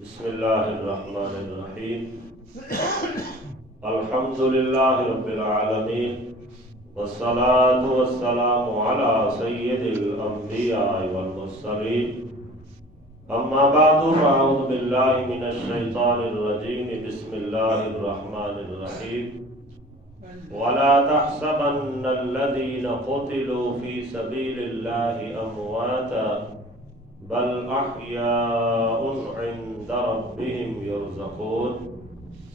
بسم اللہ الرحمن الرحیم الحمد للہ رب العالمین والصلاة والسلام علی سید الانبیاء والمرسلین اما بعد فاعوذ باللہ من الشیطان الرجیم بسم اللہ الرحمن الرحیم ولا تحسبن الذین قتلوا فی سبیل اللہ امواتا بل احیاء عند ربهم یرزقون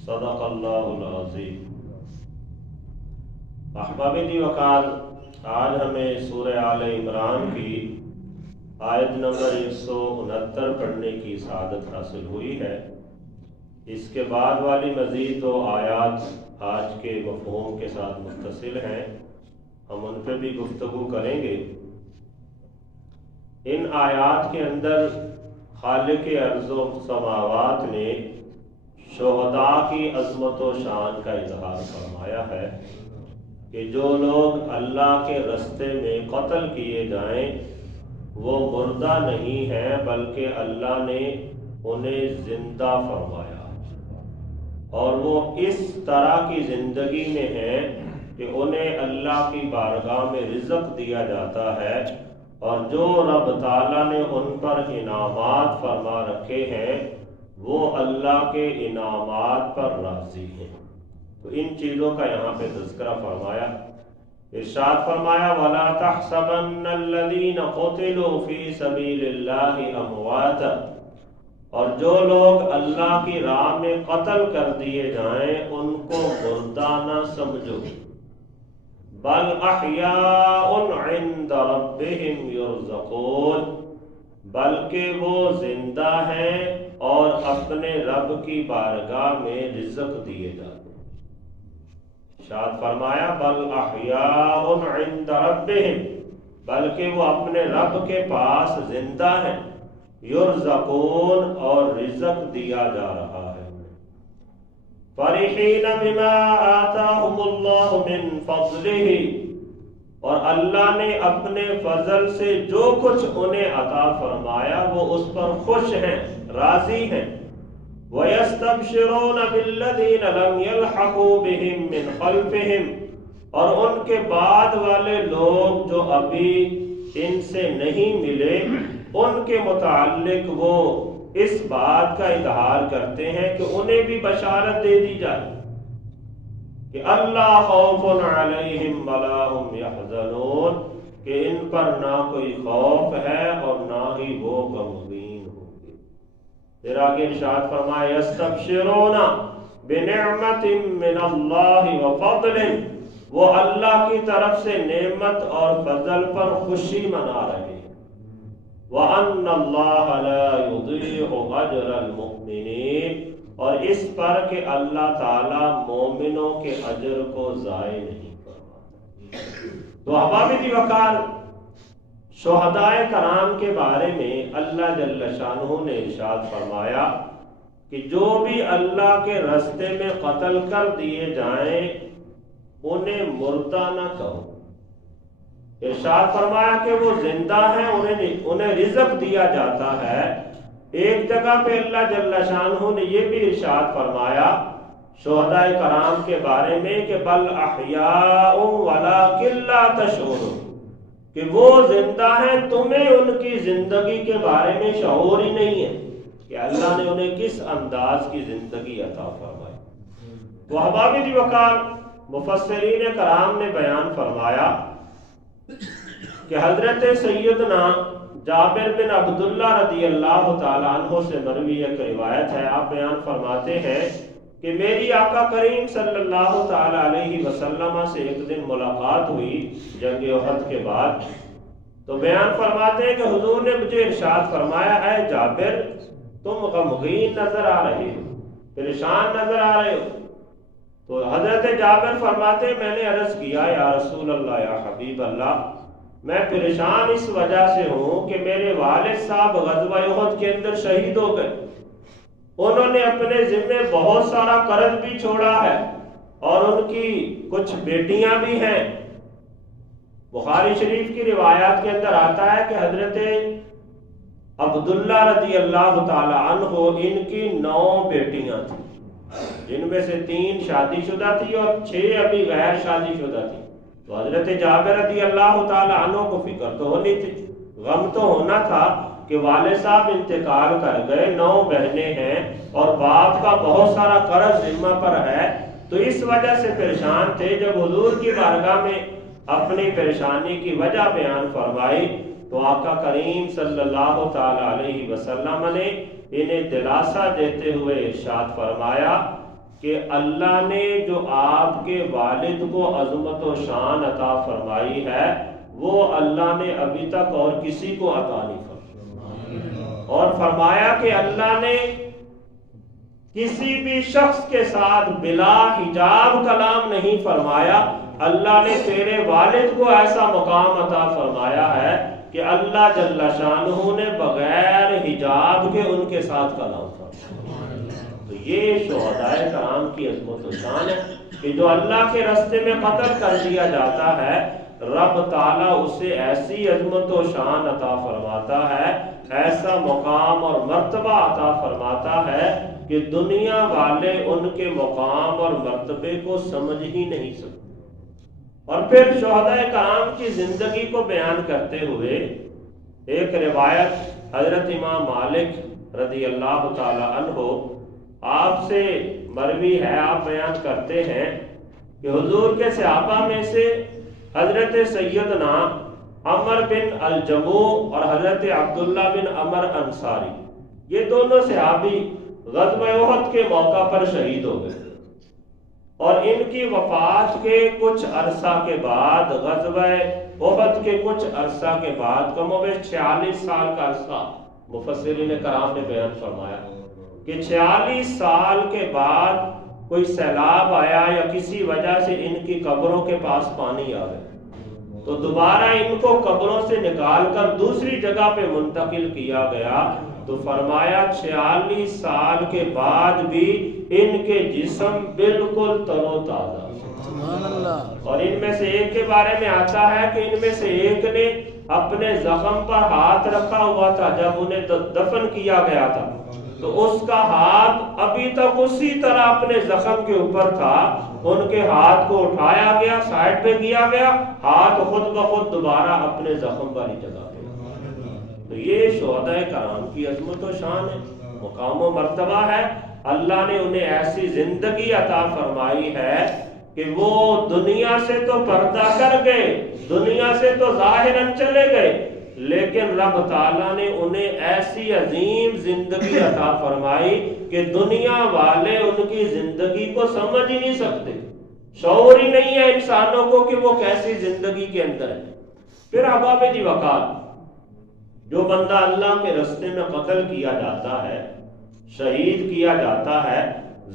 صدق اللہ العظیم۔ احباب دی وقار، آج ہمیں سورہ آل عمران کی آیت نمبر 169 پڑھنے کی سعادت حاصل ہوئی ہے۔ اس کے بعد والی مزید 2 آیات آج کے مفہوم کے ساتھ متصل ہیں، ہم ان پہ بھی گفتگو کریں گے۔ ان آیات کے اندر خالق ارض و سماوات نے شہداء کی عظمت و شان کا اظہار فرمایا ہے کہ جو لوگ اللہ کے راستے میں قتل کیے جائیں وہ مردہ نہیں ہیں، بلکہ اللہ نے انہیں زندہ فرمایا، اور وہ اس طرح کی زندگی میں ہیں کہ انہیں اللہ کی بارگاہ میں رزق دیا جاتا ہے، اور جو رب تعالیٰ نے ان پر انعامات فرما رکھے ہیں وہ اللہ کے انعامات پر راضی ہیں۔ تو ان چیزوں کا یہاں پہ تذکرہ فرمایا، ارشاد فرمایا وَلَا تَحْسَبَنَّ الَّذِينَ قُتِلُوا فِي سَبِيلِ اللَّهِ أَمْوَاتًا، اور جو لوگ اللہ کی راہ میں قتل کر دیے جائیں ان کو مردہ نہ سمجھو، بل احیاء عند ربهم یرزقون، بلکہ وہ زندہ ہیں اور اپنے رب کی بارگاہ میں رزق دیے جاتے ہیں۔ ارشاد فرمایا بل احیاء عند ربهم، بلکہ وہ اپنے رب کے پاس زندہ ہیں، یرزقون، اور رزق دیا جا رہا ہے۔ فرحین بما آتاہم اللہ من فضلہ، اور اللہ نے اپنے فضل سے جو کچھ انہیں عطا فرمایا وہ اس پر خوش ہیں، راضی ہیں۔ وَيَسْتَبْشِرُونَ بِالَّذِينَ لَمْ يَلْحَقُوا بِهِمْ مِنْ خَلْفِهِمْ، اور ان کے بعد والے لوگ جو ابھی ان سے نہیں ملے ان کے متعلق وہ اس بات کا اظہار کرتے ہیں کہ انہیں بھی بشارت دے دی جائے کہ اللہ خوف علیہم ولا ہم یحزنون، کہ ان پر نہ کوئی خوف ہے اور نہ ہی وہ غمگین ہوں گے۔ پھر آگے ارشاد فرمایا یستبشرون بنعمت من اللہ وفضل، وہ اللہ کی طرف سے نعمت اور فضل پر خوشی منا رہے ہیں۔ وَأَنَّ اللَّهَ لَا يُضِيعُ أَجْرَ الْمُؤْمِنِينَ، اور اس پر کہ اللہ تعالیٰ مومنوں کے اجر کو ضائع نہیں فرماتا۔ تو احباب دی وقار، شہداء کرام کے بارے میں اللہ جل شانہ نے ارشاد فرمایا کہ جو بھی اللہ کے راستے میں قتل کر دیے جائیں انہیں مردہ نہ کہو۔ ارشاد فرمایا کہ وہ زندہ ہیں، انہیں رزق دیا جاتا ہے۔ ایک جگہ پہ اللہ جل شانہ نے یہ بھی ارشاد فرمایا شہداء کرام کے بارے میں کہ بل احیاء ولکن لا تشعرون، کہ وہ زندہ ہیں، تمہیں ان کی زندگی کے بارے میں شعور ہی نہیں ہے کہ اللہ نے انہیں کس انداز کی زندگی عطا فرمائی۔ تو احباب دی وقار، مفسرین کرام نے بیان فرمایا کہ حضرت سیدنا جابر بن عبداللہ رضی اللہ تعالیٰ عنہ سے مروی ایک روایت ہے، آپ بیان فرماتے ہیں کہ میری آقا کریم صلی اللہ تعالیٰ علیہ وسلم سے ایک دن ملاقات ہوئی جنگ احد کے بعد، تو بیان فرماتے ہیں کہ حضور نے مجھے ارشاد فرمایا، اے جابر تم غمگین نظر آ رہے ہو، پریشان نظر آ رہے ہو۔ تو حضرت جابر فرماتے ہیں میں نے عرض کیا یا رسول اللہ، یا حبیب اللہ، میں پریشان اس وجہ سے ہوں کہ میرے والد صاحب غزوہ احد کے اندر شہید ہو گئے، انہوں نے اپنے ذمے بہت سارا قرض بھی چھوڑا ہے اور ان کی کچھ بیٹیاں بھی ہیں۔ بخاری شریف کی روایات کے اندر آتا ہے کہ حضرت عبداللہ رضی اللہ تعالی عنہ ان کی 9 بیٹیاں تھیں، جن میں سے 3 شادی شدہ تھی اور 6 ابھی غیر شادی شدہ تھی۔ تو حضرت جابر رضی اللہ تعالی عنہ کو فکر تو ہونی تھی، غم تو ہونا تھا کہ والد صاحب انتقال کر گئے، 9 بہنیں ہیں اور باپ کا بہت سارا قرض ذمہ پر ہے، تو اس وجہ سے پریشان تھے۔ جب حضور کی بارگاہ میں اپنی پریشانی کی وجہ بیان فرمائی تو آقا کریم صلی اللہ تعالی علیہ وسلم نے انہیں دلاسا دیتے ہوئے ارشاد فرمایا کہ اللہ نے جو آپ کے والد کو عظمت و شان عطا فرمائی ہے وہ اللہ نے ابھی تک اور کسی کو عطا نہیں فرمائی، اور فرمایا کہ اللہ نے کسی بھی شخص کے ساتھ بلا حجاب کلام نہیں فرمایا، اللہ نے تیرے والد کو ایسا مقام عطا فرمایا ہے کہ اللہ جل شانہ نے بغیر حجاب کے ان کے ساتھ کلام فرمایا۔ تو یہ شہداء کرام کی عظمت و شان ہے کہ جو اللہ کے راستے میں قتل کر دیا جاتا ہے، رب تعالیٰ اسے ایسی عظمت و شان عطا فرماتا ہے، ایسا مقام اور مرتبہ عطا فرماتا ہے کہ دنیا والے ان کے مقام اور مرتبے کو سمجھ ہی نہیں سکتے۔ اور پھر شہداء کرام کی زندگی کو بیان کرتے ہوئے ایک روایت حضرت امام مالک رضی اللہ تعالی عنہ آپ سے مروی ہے، آپ بیان کرتے ہیں کہ حضور کے صحابہ میں سے حضرت سیدنا عمر بن الجموع اور حضرت عبداللہ بن عمر انصاری، یہ دونوں صحابی غزوہ احد کے موقع پر شہید ہو گئے، اور ان کی وفات کے کچھ عرصہ کے بعد، غزوہ احد کے کچھ عرصہ کے بعد، کم و بیش 46 سال کا عرصہ مفسرین کرام نے بیان فرمایا کہ 46 سال کے بعد کوئی سیلاب آیا یا کسی وجہ سے ان کی قبروں کے پاس پانی آ گیا، تو دوبارہ ان کو قبروں سے نکال کر دوسری جگہ پہ منتقل کیا گیا۔ تو فرمایا 46 سال کے بعد بھی ان کے جسم بالکل تر و تازہ، اور ان میں سے ایک کے بارے میں آتا ہے کہ ان میں سے ایک نے اپنے زخم پر ہاتھ رکھا ہوا تھا جب انہیں دفن کیا گیا تھا، تو اس کا ہاتھ ابھی تک اسی طرح اپنے زخم کے اوپر تھا، ان کے ہاتھ کو اٹھایا گیا، سائڈ پہ کیا گیا، ہاتھ خود بخود دوبارہ اپنے زخم والی جگہ پہ۔ تو یہ شہداء کرام کی عظمت و شان ہے، مقام و مرتبہ ہے۔ اللہ نے انہیں ایسی زندگی عطا فرمائی ہے کہ وہ دنیا سے تو پردہ کر گئے، دنیا سے تو ظاہراً چلے گئے، لیکن رب تعالیٰ نے انہیں ایسی عظیم زندگی عطا فرمائی کہ دنیا والے ان کی زندگی کو سمجھ ہی نہیں سکتے، شعور ہی نہیں ہے انسانوں کو کہ وہ کیسی زندگی کے اندر ہے۔ پھر احباب دی وقار، جو بندہ اللہ کے راستے میں قتل کیا جاتا ہے، شہید کیا جاتا ہے،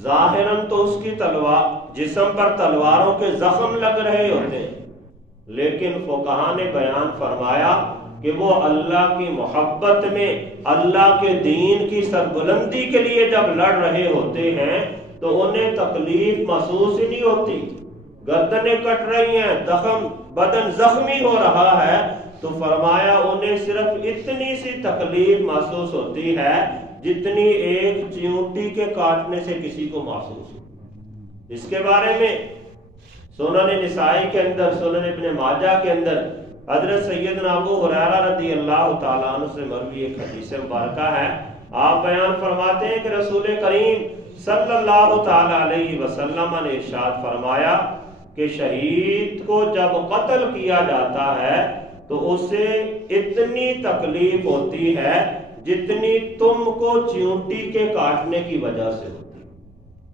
ظاہراً تو اس کی تلوار، جسم پر تلواروں کے زخم لگ رہے ہوتے ہیں، لیکن فقہا نے بیان فرمایا کہ وہ اللہ کی محبت میں، اللہ کے دین کی سربلندی کے لیے جب لڑ رہے ہوتے ہیں تو انہیں تکلیف محسوس ہی نہیں ہوتی، گردنیں کٹ رہی ہیں، بدن زخمی ہو رہا ہے، تو فرمایا انہیں صرف اتنی سی تکلیف محسوس ہوتی ہے جتنی ایک چیونٹی کے کاٹنے سے کسی کو محسوس ہو۔ اس کے بارے میں سنن نسائی کے اندر، سنن ابن ماجہ کے اندر حضرت سیدنا ابو ہریرہ رضی اللہ تعالیٰ عنہ سے مروی ایک حدیث مبارکہ ہے آپ بیان فرماتے ہیں کہ رسول کریم صلی اللہ تعالی علیہ وسلم نے ارشاد فرمایا کہ شہید کو جب قتل کیا جاتا ہے تو اسے اتنی تکلیف ہوتی ہے جتنی تم کو چیونٹی کے کاٹنے کی وجہ سے ہوتی ہے،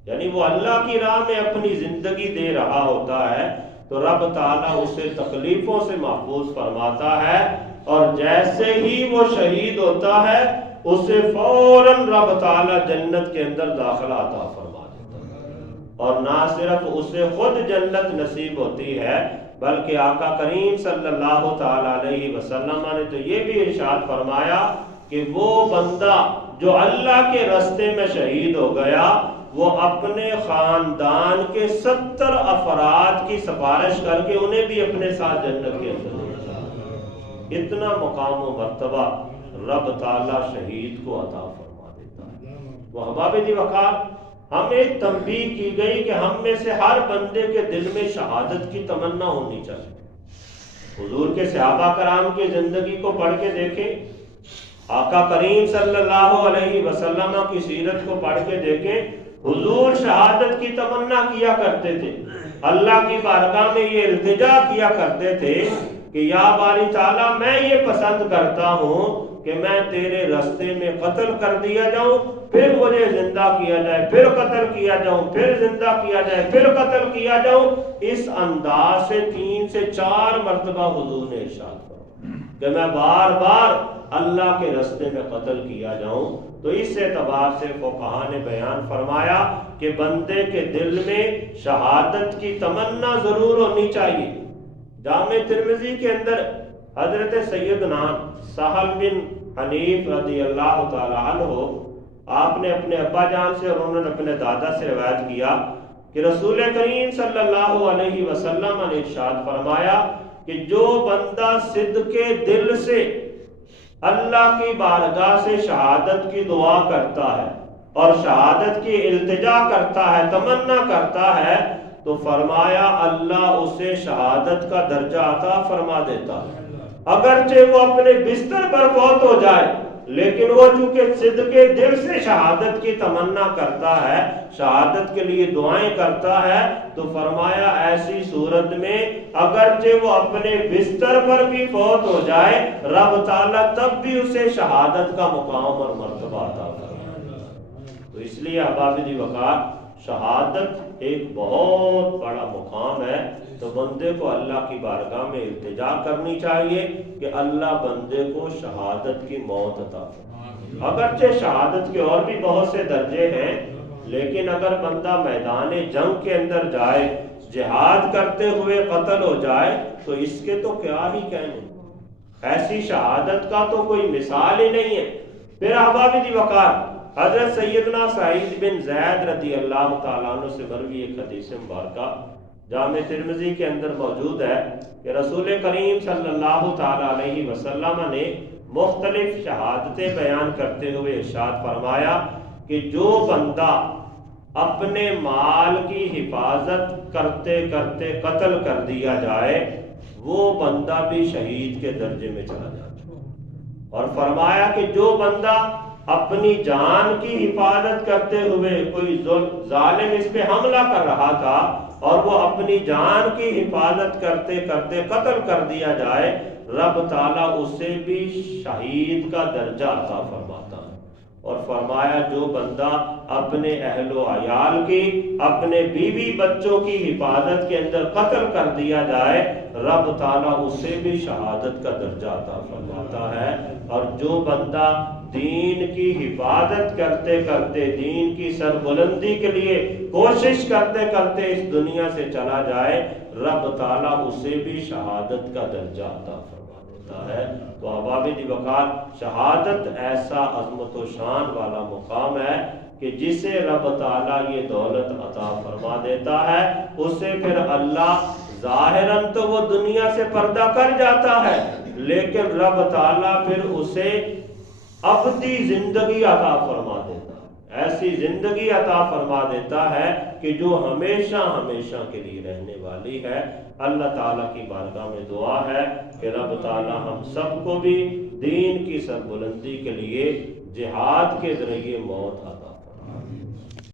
یعنی وہ اللہ کی راہ میں اپنی زندگی دے رہا ہوتا ہے تو رب تعالیٰ اسے تکلیفوں سے محفوظ فرماتا ہے، اور جیسے ہی وہ شہید ہوتا ہے اسے فوراً رب تعالیٰ جنت کے اندر داخلہ عطا فرما دیتا ہے، اور نہ صرف اسے خود جنت نصیب ہوتی ہے بلکہ آقا کریم صلی اللہ تعالی علیہ وسلم نے تو یہ بھی ارشاد فرمایا کہ وہ بندہ جو اللہ کے راستے میں شہید ہو گیا وہ اپنے خاندان کے 70 افراد کی سفارش کر کے انہیں بھی اپنے ساتھ جنت کے اندر لے جائے۔ اتنا مقام و مرتبہ رب تعالیٰ شہید کو عطا فرما دیتا ہے۔ وہ احباب دی وقار، ہمیں تنبیہ کی گئی کہ ہم میں سے ہر بندے کے دل میں شہادت کی تمنا ہونی چاہیے۔ حضور کے صحابہ کرام کی زندگی کو پڑھ کے دیکھیں، آقا کریم صلی اللہ علیہ وسلم کی سیرت کو پڑھ کے دیکھیں، حضور شہادت کی تمنا کیا کرتے تھے، اللہ کی بارگاہ میں یہ التجا کیا کرتے تھے کہ یا باری تعالیٰ میں یہ پسند کرتا ہوں کہ میں تیرے راستے میں قتل کر دیا جاؤں، پھر مجھے زندہ کیا جائے، پھر قتل کیا جاؤں، پھر زندہ کیا جائے، پھر قتل کیا جاؤں۔ اس انداز سے 3 سے 4 مرتبہ حضور نے ارشاد فرمایا کہ میں بار بار اللہ کے راستے میں قتل کیا جاؤں۔ تو اس اعتبار سے فقہا نے بیان فرمایا کہ بندے کے دل میں شہادت کی تمنا ضرور ہونی چاہیے۔ جامع ترمذی کے اندر حضرت سیدنا سہل بن حنیف رضی اللہ تعالی عنہ، آپ نے اپنے ابا جان سے اور انہوں نے اپنے دادا سے روایت کیا کہ رسول کریم صلی اللہ علیہ وسلم نے ارشاد فرمایا کہ جو بندہ صدق دل سے اللہ کی بارگاہ سے شہادت کی دعا کرتا ہے اور شہادت کی التجا کرتا ہے، تمنا کرتا ہے، تو فرمایا اللہ اسے شہادت کا درجہ عطا فرما دیتا ہے۔ اگرچہ وہ اپنے بستر پر فوت ہو جائے لیکن وہ چونکہ صدق دل سے شہادت کی تمنا کرتا ہے، شہادت کے لیے دعائیں کرتا ہے، تو فرمایا ایسی صورت میں اگرچہ وہ اپنے بستر پر بھی فوت ہو جائے رب تعالیٰ تب بھی اسے شہادت کا مقام اور مرتبہ عطا فرمائے۔ تو اس لیے احباب دی وقار، شہادت ایک بہت بڑا مقام ہے، تو بندے کو اللہ کی بارگاہ میں التجا کرنی چاہیے کہ اللہ بندے کو شہادت کی موت عطا فرمائے۔ اگرچہ شہادت کے اور بھی بہت سے درجے ہیں، لیکن اگر بندہ میدان جنگ کے اندر جائے، جہاد کرتے ہوئے قتل ہو جائے تو اس کے تو کیا ہی کہنے، ایسی شہادت کا تو کوئی مثال ہی نہیں ہے۔ پھر احباب دی وقار، حضرت سیدنا سعید بن زید رضی اللہ تعالیٰ عنہ سے مروی ایک حدیث مبارکہ جامع ترمذی کے اندر موجود ہے کہ رسول کریم صلی اللہ تعالی علیہ وسلم نے مختلف شہادتیں بیان کرتے ہوئے ارشاد فرمایا کہ جو بندہ اپنے مال کی حفاظت کرتے کرتے قتل کر دیا جائے وہ بندہ بھی شہید کے درجے میں چلا جاتا ہے، اور فرمایا کہ جو بندہ اپنی جان کی حفاظت کرتے ہوئے، کوئی ظالم اس پہ حملہ کر رہا تھا اور وہ اپنی جان کی حفاظت کرتے کرتے قتل کر دیا جائے، رب تعالیٰ اسے بھی شہید کا درجہ عطا فرماتا ہے۔ اور فرمایا جو بندہ اپنے اہل و عیال کی، اپنے بیوی بچوں کی حفاظت کے اندر قتل کر دیا جائے، رب تعالیٰ اسے بھی شہادت کا درجہ عطا فرماتا ہے۔ اور جو بندہ دین کی حفاظت کرتے کرتے، دین کی سربلندی کے لیے کوشش کرتے کرتے اس دنیا سے چلا جائے، رب تعالیٰ اسے بھی شہادت کا درجہ عطا فرما دیتا ہے۔ تو احباب دی وقار، شہادت ایسا عظمت و شان والا مقام ہے کہ جسے رب تعالیٰ یہ دولت عطا فرما دیتا ہے، اسے پھر اللہ ظاہراً تو وہ دنیا سے پردہ کر جاتا ہے، لیکن رب تعالیٰ پھر اسے ابدی زندگی عطا فرما دیتا ہے، ایسی زندگی عطا فرما دیتا ہے کہ جو ہمیشہ ہمیشہ کے لیے رہنے والی ہے۔ اللہ تعالیٰ کی بارگاہ میں دعا ہے کہ رب تعالیٰ ہم سب کو بھی دین کی سربلندی کے لیے جہاد کے ذریعے موت عطا فرما۔